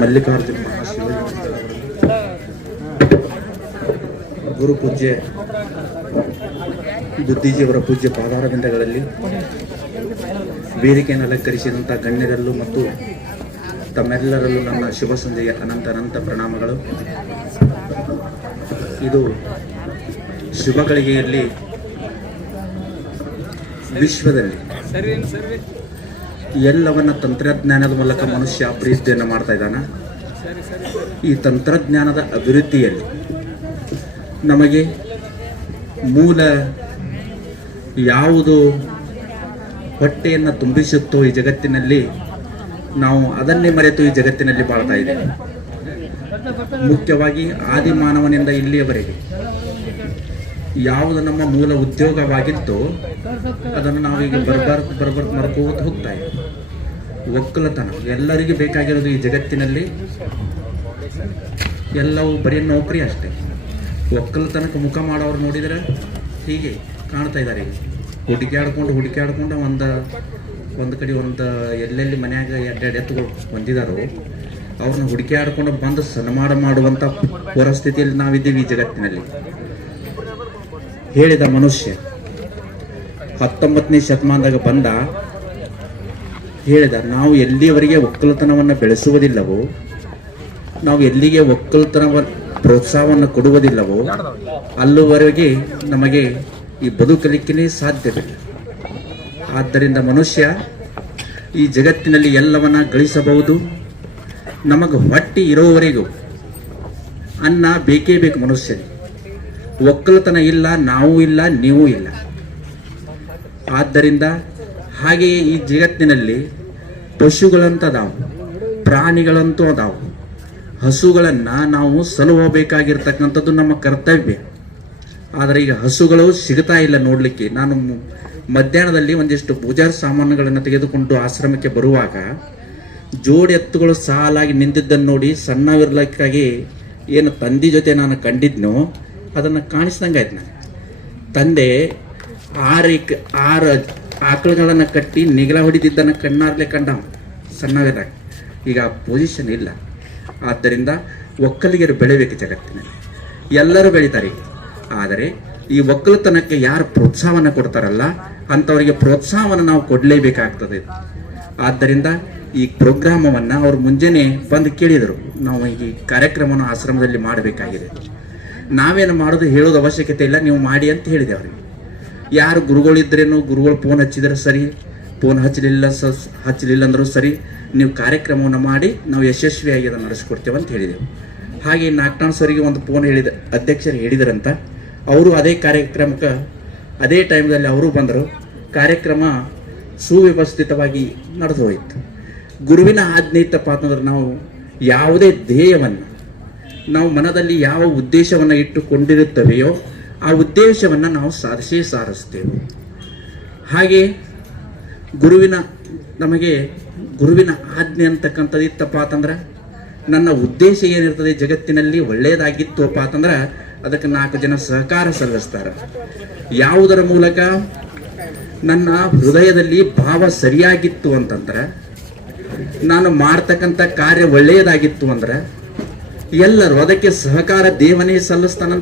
ಮಲ್ಲಿಕಾರ್ಜುನ ಗುರು ಪೂಜ್ಯ ಬುದ್ಧಿಜಿಯವರ ಪೂಜ್ಯ ಪಾದಾರವಿಂದಗಳಲ್ಲಿ ವೇದಿಕೆಯನ್ನು ಅಲಂಕರಿಸಿದಂಥ ಗಣ್ಯರಲ್ಲೂ ಮತ್ತು ತಮ್ಮೆಲ್ಲರಲ್ಲೂ ನನ್ನ ಶುಭ ಸಂಜೆಯ ಅನಂತ ಅನಂತ ಪ್ರಣಾಮಗಳು. ಇದು ಶುಭ ಗಳಿಗೆಯಲ್ಲಿ ವಿಶ್ವದಲ್ಲಿ. ಎಲ್ಲವನ್ನ ತಂತ್ರಜ್ಞಾನದ ಮೂಲಕ ಮನುಷ್ಯ ಅಭಿವೃದ್ಧಿಯನ್ನು ಮಾಡ್ತಾ ಇದ್ದಾನೆ? ಈ ತಂತ್ರಜ್ಞಾನದ ಅಭಿವೃದ್ಧಿಯಲ್ಲಿ ನಮಗೆ ಮೂಲ ಯಾವುದು ಹೊಟ್ಟೆಯನ್ನು ತುಂಬಿಸುತ್ತೋ ಈ ಜಗತ್ತಿನಲ್ಲಿ, ನಾವು ಅದನ್ನೇ ಮರೆತು ಈ ಜಗತ್ತಿನಲ್ಲಿ ಬಾಳ್ತಾ ಇದ್ದೇವೆ. ಮುಖ್ಯವಾಗಿ ಆದಿಮಾನವನಿಂದ ಇಲ್ಲಿಯವರೆಗೆ ಯಾವುದು ನಮ್ಮ ಮೂಲ ಉದ್ಯೋಗವಾಗಿತ್ತು ಅದನ್ನು ನಾವೀಗ ಬರ್ಬಾರ್ದು ಬರ್ಬಾರ್ದು ಮರ್ಕೋತ ಹೋಗ್ತಾ ಇದ್ದೀವಿ. ಒಕ್ಕಲತನ. ಎಲ್ಲರಿಗೂ ಬೇಕಾಗಿರೋದು ಈ ಜಗತ್ತಿನಲ್ಲಿ ಎಲ್ಲವೂ ಬರೀ ನೌಕರಿ ಅಷ್ಟೇ. ಒಕ್ಕಲತನಕ್ಕೆ ಮುಖ ಮಾಡೋರು ನೋಡಿದರೆ ಹೀಗೆ ಕಾಣ್ತಾ ಇದ್ದಾರೆ. ಈಗ ಹುಡುಕ್ಯಾಡ್ಕೊಂಡು ಹುಡುಕ್ಯಾಡ್ಕೊಂಡು ಒಂದು ಒಂದು ಕಡೆ ಒಂದು ಎಲ್ಲೆಲ್ಲಿ ಮನ್ಯಾಗ ಎರಡೆರಡು ಎತ್ತುಗಳು ಹೊಂದಿದಾರೋ ಅವ್ರನ್ನ ಹುಡುಕ್ಯಾಡ್ಕೊಂಡು ಬಂದು ಸನ್ಮಾನ ಮಾಡುವಂಥ ಪರಿಸ್ಥಿತಿಯಲ್ಲಿ ನಾವಿದ್ದೀವಿ ಈ ಜಗತ್ತಿನಲ್ಲಿ. ಹೇಳಿದ ಮನುಷ್ಯ ಹತ್ತೊಂಬತ್ತನೇ ಶತಮಾನದಾಗ ಬಂದ, ಹೇಳಿದ, ನಾವು ಎಲ್ಲಿಯವರೆಗೆ ಒಕ್ಕಲುತನವನ್ನು ಬೆಳೆಸುವುದಿಲ್ಲವೋ, ನಾವು ಎಲ್ಲಿಗೆ ಒಕ್ಕಲತನವನ್ನು ಪ್ರೋತ್ಸಾಹವನ್ನು ಕೊಡುವುದಿಲ್ಲವೋ, ಅಲ್ಲಿವರೆಗೆ ನಮಗೆ ಈ ಬದುಕಲಿಕ್ಕೆ ಸಾಧ್ಯವಿಲ್ಲ. ಆದ್ದರಿಂದ ಮನುಷ್ಯ, ಈ ಜಗತ್ತಿನಲ್ಲಿ ಎಲ್ಲವನ್ನ ಗಳಿಸಬಹುದು. ನಮಗೆ ಹೊಟ್ಟೆ ಇರೋವರೆಗೂ ಅನ್ನ ಬೇಕೇ ಬೇಕು ಮನುಷ್ಯನಿಗೆ. ಒಕ್ಕಲತನ ಇಲ್ಲ, ನಾವು ಇಲ್ಲ, ನೀವು ಇಲ್ಲ. ಆದ್ದರಿಂದ ಹಾಗೆಯೇ ಈ ಜಗತ್ತಿನಲ್ಲಿ ಪಶುಗಳಂತ ಅದಾವು, ಪ್ರಾಣಿಗಳಂತೂ ಅದಾವು. ಹಸುಗಳನ್ನು ನಾವು ಸಲುಹಬೇಕಾಗಿರ್ತಕ್ಕಂಥದ್ದು ನಮ್ಮ ಕರ್ತವ್ಯ. ಆದರೆ ಈಗ ಹಸುಗಳು ಸಿಗ್ತಾ ಇಲ್ಲ ನೋಡಲಿಕ್ಕೆ. ನಾನು ಮಧ್ಯಾಹ್ನದಲ್ಲಿ ಒಂದಿಷ್ಟು ಪೂಜಾರ್ ಸಾಮಾನುಗಳನ್ನು ತೆಗೆದುಕೊಂಡು ಆಶ್ರಮಕ್ಕೆ ಬರುವಾಗ ಜೋಡಿ ಎತ್ತುಗಳು ಸಾಲಾಗಿ ನಿಂತಿದ್ದನ್ನು ನೋಡಿ ಸಣ್ಣವಿರ್ಲಕ್ಕಾಗಿ ಏನು ತಂದಿ ಜೊತೆ ನಾನು ಕಂಡಿದ್ನೋ ಅದನ್ನು ಕಾಣಿಸ್ದಂಗೆ ಆಯ್ತು ನನಗೆ. ತಂದೆ ಆರು ಇಕ್ ಆರು ಆಕಳುಗಳನ್ನು ಕಟ್ಟಿ ನಿಗಲ ಹೊಡಿದಿದ್ದನ್ನು ಕಣ್ಣಾರ್ಲೆ ಕಂಡ ಸಣ್ಣವಿದ್ದಾಗ ಈಗ ಪೊಸಿಷನ್ ಇಲ್ಲ. ಆದ್ದರಿಂದ ಒಕ್ಕಲಿಗರು ಬೆಳಿಬೇಕು ಜಗತ್ತಿನಲ್ಲಿ. ಎಲ್ಲರೂ ಬೆಳಿತಾರೆ. ಆದರೆ ಈ ಒಕ್ಕಲುತನಕ್ಕೆ ಯಾರು ಪ್ರೋತ್ಸಾಹವನ್ನು ಕೊಡ್ತಾರಲ್ಲ, ಅಂಥವರಿಗೆ ಪ್ರೋತ್ಸಾಹವನ್ನು ನಾವು ಕೊಡಲೇಬೇಕಾಗ್ತದೆ. ಆದ್ದರಿಂದ ಈ ಪ್ರೋಗ್ರಾಮವನ್ನು ಅವರು ಮುಂಜಾನೆ ಬಂದು ಕೇಳಿದರು. ನಾವು ಈ ಕಾರ್ಯಕ್ರಮವನ್ನು ಆಶ್ರಮದಲ್ಲಿ ಮಾಡಬೇಕಾಗಿದೆ. ನಾವೇನು ಮಾಡೋದು ಹೇಳೋದು ಅವಶ್ಯಕತೆ ಇಲ್ಲ, ನೀವು ಮಾಡಿ ಅಂತ ಹೇಳಿದೆ ಅವ್ರಿಗೆ. ಯಾರು ಗುರುಗಳಿದ್ರೇನು ಗುರುಗಳು ಫೋನ್ ಹಚ್ಚಿದ್ರೆ ಸರಿ ಫೋನ್ ಹಚ್ಚಲಿಲ್ಲ ಸ, ಹಚ್ಚಲಿಲ್ಲ ಅಂದರೂ ಸರಿ, ನೀವು ಕಾರ್ಯಕ್ರಮವನ್ನು ಮಾಡಿ, ನಾವು ಯಶಸ್ವಿಯಾಗಿ ಅದನ್ನು ನಡೆಸ್ಕೊಡ್ತೇವೆ ಅಂತ ಹೇಳಿದೆವು ಹಾಗೆ ನಾಗ್ಟಾಣ್ ಸರಿಗೆ ಒಂದು ಫೋನ್ ಹೇಳಿದ, ಅಧ್ಯಕ್ಷರು ಹೇಳಿದರಂತ. ಅವರು ಅದೇ ಕಾರ್ಯಕ್ರಮಕ್ಕೆ, ಅದೇ ಟೈಮ್ದಲ್ಲಿ ಅವರು ಬಂದರು. ಕಾರ್ಯಕ್ರಮ ಸುವ್ಯವಸ್ಥಿತವಾಗಿ ನಡೆದು ಹೋಯಿತು ಗುರುವಿನ ಆಜ್ಞೆ ಇತ್ತಪ್ಪ ಅಂತಂದ್ರೆ ನಾವು ಯಾವುದೇ ಧ್ಯೇಯವನ್ನು ನಾವು ಮನದಲ್ಲಿ ಯಾವ ಉದ್ದೇಶವನ್ನು ಇಟ್ಟುಕೊಂಡಿರುತ್ತವೆಯೋ ಆ ಉದ್ದೇಶವನ್ನು ನಾವು ಸಾಧಿಸಿ ಸಾರಿಸ್ತೇವೆ. ಹಾಗೆ ಗುರುವಿನ ನಮಗೆ ಗುರುವಿನ ಆಜ್ಞೆ ಅಂತಕ್ಕಂಥದ್ದು ಇತ್ತಪ್ಪ ಅಂತಂದ್ರೆ, ನನ್ನ ಉದ್ದೇಶ ಏನಿರ್ತದೆ ಜಗತ್ತಿನಲ್ಲಿ ಒಳ್ಳೆಯದಾಗಿತ್ತಪ್ಪ ಅಂತಂದ್ರೆ, ಅದಕ್ಕೆ ನಾಲ್ಕು ಜನ ಸಹಕಾರ ಸಲ್ಲಿಸ್ತಾರೆ. ಯಾವುದರ ಮೂಲಕ? ನನ್ನ ಹೃದಯದಲ್ಲಿ ಭಾವ ಸರಿಯಾಗಿತ್ತು ಅಂತಂದ್ರೆ, ನಾನು ಮಾಡ್ತಕ್ಕಂಥ ಕಾರ್ಯ ಒಳ್ಳೆಯದಾಗಿತ್ತು ಅಂದ್ರೆ ಎಲ್ಲರೂ ಅದಕ್ಕೆ ಸಹಕಾರ ದೇವನೇ ಸಲ್ಲಿಸ್ತಾನಂತ